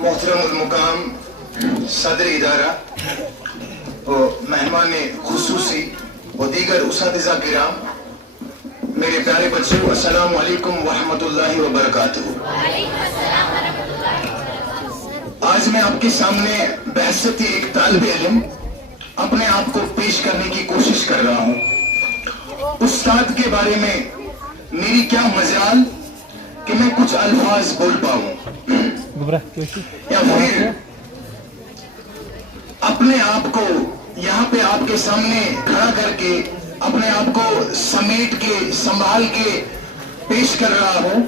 मोहतरम मुकाम सदर इदारा और मेहमान खुसूसी और दीगर उसातिज़ा किराम, मेरे प्यारे बच्चों, अस्सलाम वालेकुम वरहमतुल्लाहि वबरकातुहू। आज मैं आपके सामने बहसत एक तालिब इल्म अपने आप को पेश करने की कोशिश कर रहा हूँ। उस्ताद के बारे में मेरी क्या मजाल कि मैं कुछ अल्फाज बोल पाऊं या फिर अपने आप को यहाँ पे आपके सामने खड़ा करके अपने आप को समेट के संभाल के पेश कर रहा हूं।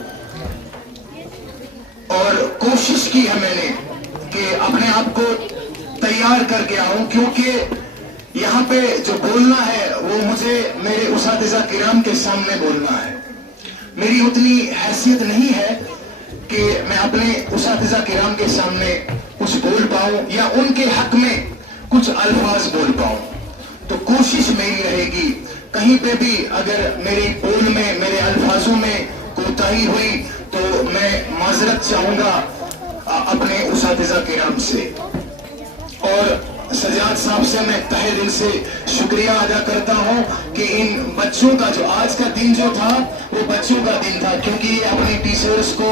और कोशिश की है मैंने कि अपने आप को तैयार करके आऊं, क्योंकि यहाँ पे जो बोलना है वो मुझे मेरे उसातिज़ा किराम के सामने बोलना है। मेरी उतनी हैसियत नहीं है कि मैं अपने उसातिज़ा किराम के सामने कुछ बोल पाऊं या उनके हक में कुछ अल्फाज बोल पाऊं। तो कोशिश मेरी रहेगी कहीं पे भी अगर मेरे बोल में, मेरे अल्फाजों में कोताही हुई तो मैं माजरत चाहूंगा अपने उसातिज़ा किराम से। और सजाद साहब से मैं तहे दिल से शुक्रिया अदा करता हूं कि इन बच्चों का जो आज का दिन जो था वो बच्चों का दिन था, क्योंकि ये अपने टीचर्स को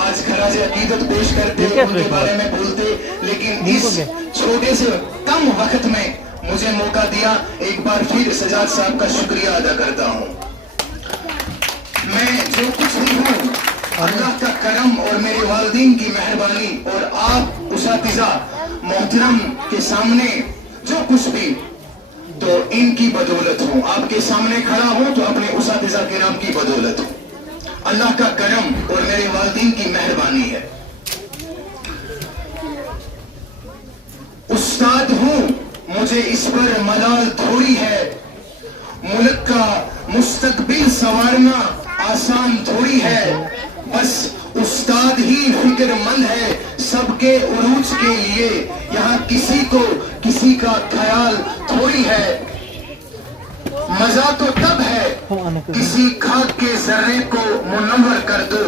आज खराज अकीदत पेश करते, उनके बारे में बोलते, लेकिन इस छोटे से कम वक्त में मुझे मौका दिया। एक बार फिर सजाद साहब का शुक्रिया अदा करता हूं। मैं जो कुछ भी हूं अल्लाह का करम और मेरे वालिदैन की मेहरबानी और आप उसातिज़ा मोहतरम के सामने जो कुछ भी, तो इनकी बदौलत हूं। आपके सामने खड़ा हूं तो अपने उसातिज़ा किराम की बदौलत हूं। अल्लाह का करम और मेरे वालिदैन की मेहरबानी है। उस्ताद हूं, मुझे इस पर मलाल थोड़ी है। मुल्क का मुस्तकबिल संवारना आसान थोड़ी है। बस उस्ताद ही फिक्रमंद है सबके उरूज के लिए। यहाँ किसी को किसी का ख्याल थोड़ी है। मजा तो तब है किसी खाक के जर्रे को मुनव्वर कर दो।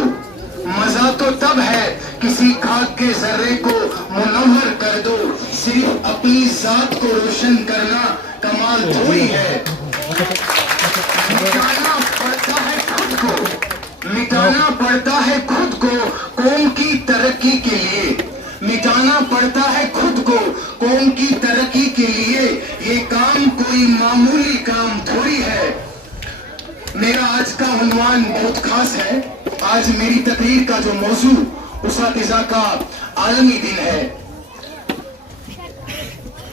मजा तो तब है किसी खाक के जर्रे को मुनव्वर कर दो। सिर्फ अपनी जात को रोशन करना कमाल थोड़ी है। मिटाना पड़ता है खुद को, मिटाना पड़ता है खुद को कौम की तरक्की के लिए। मिटाना पड़ता है खुद को कौम की तरक्की के लिए। ये काम कोई मामूली काम थोड़ी है। मेरा आज का उन्वान बहुत खास है। आज मेरी तकरीर का जो मौजू उसातिज़ा का आलमी दिन है।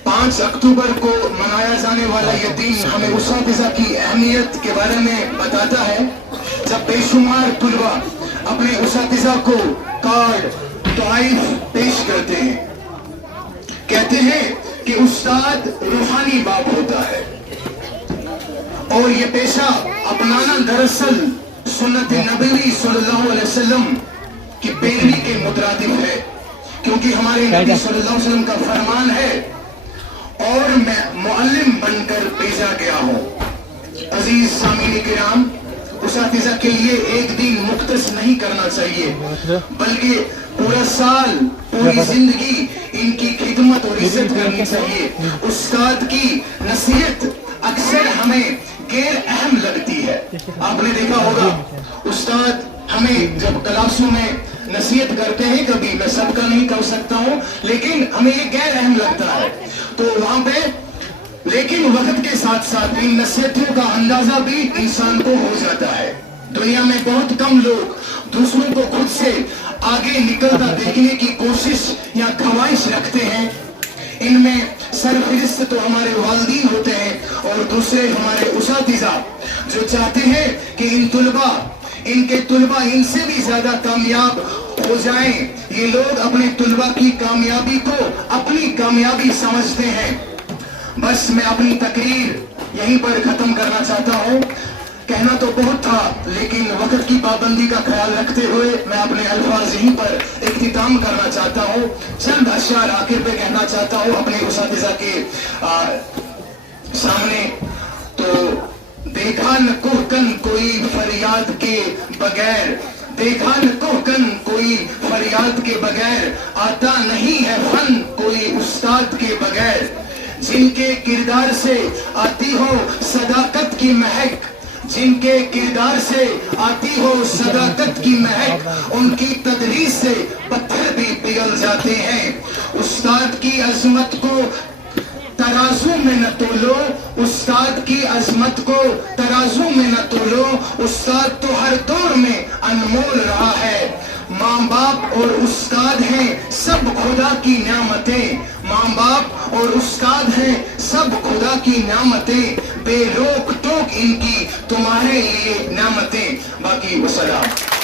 5 अक्टूबर को मनाया जाने वाला यह दिन हमें उसातिज़ा की अहमियत के बारे में बताता है। जब बेशुमार तुलबा अपने उसातिज़ा को कार्ड तोहफ़ पेश करते हैं, कहते हैं कि उस्ताद रूहानी बाप होता है और ये पेशा अपनाना दरअसल सुन्नत नबी सल्लल्लाहु अलैहि वसल्लम की पैरवी के मुतरादिफ है, क्योंकि हमारे नबी सल्लल्लाहु अलैहि वसल्लम का फरमान है और मैं मुअल्लिम बनकर भेजा गया हूँ। अजीज सामीन किराम, उसातिज़ा के लिए एक दिन मुख्तस नहीं करना चाहिए, बल्कि पूरा साल, पूरी जिंदगी इनकी खिदमत और इज्जत करनी चाहिए। उस्ताद की नसीहत अक्सर हमें गैर अहम लगती है। आपने देखा होगा उस्ताद हमें जब क्लासों में नसीहत करते हैं, कभी मैं सबका नहीं कर सकता हूँ, लेकिन हमें ये गैर अहम लगता है। तो वहां पे लेकिन वक्त के साथ साथ इन नसीहतों का अंदाजा भी इंसान को हो जाता है। दुनिया में बहुत कम लोग दूसरों को खुद से आगे निकलता देखने की कोशिश या ख्वाहिश रखते हैं। इनमें सरफहरिस्त तो हमारे वालिदैन होते हैं और दूसरे हमारे उसातिज़ा जो चाहते हैं कि इनके तुलबा इनसे भी ज्यादा कामयाब हो जाएं। ये लोग अपने तुलबा की कामयाबी को अपनी कामयाबी समझते हैं। बस मैं अपनी तकरीर यहीं पर खत्म करना चाहता हूँ। कहना तो बहुत था, लेकिन वक्त की पाबंदी का ख्याल रखते हुए मैं अपने अल्फाज यहीं पर इख्तिताम करना चाहता हूँ। चंद अशआर आखिर पे कहना चाहता हूँ अपने उसातिज़ा के सामने। तो देखा न कुहकन कोई फरियाद के बगैर, देखा न कोहकन कोई फरियाद के बगैर, आता नहीं है फन कोई उस्ताद के बगैर। जिनके किरदार से आती हो सदाकत की महक, जिनके किरदार से आती हो सदाकत की महक, उनकी तदरीस से पत्थर भी पिघल जाते हैं। उस्ताद की अजमत को तराजू में न तोलो, उस्ताद की अजमत को तराजू में न तोलो, उस्ताद तो हर दौर में अनमोल रहा है। माँ बाप और उस्ताद हैं सब खुदा की नेमतें, माँ बाप और उस्ताद हैं सब खुदा की नेमतें, बेरोक टोक इनकी तुम्हारे लिए नेमतें। बाकी वसलाम।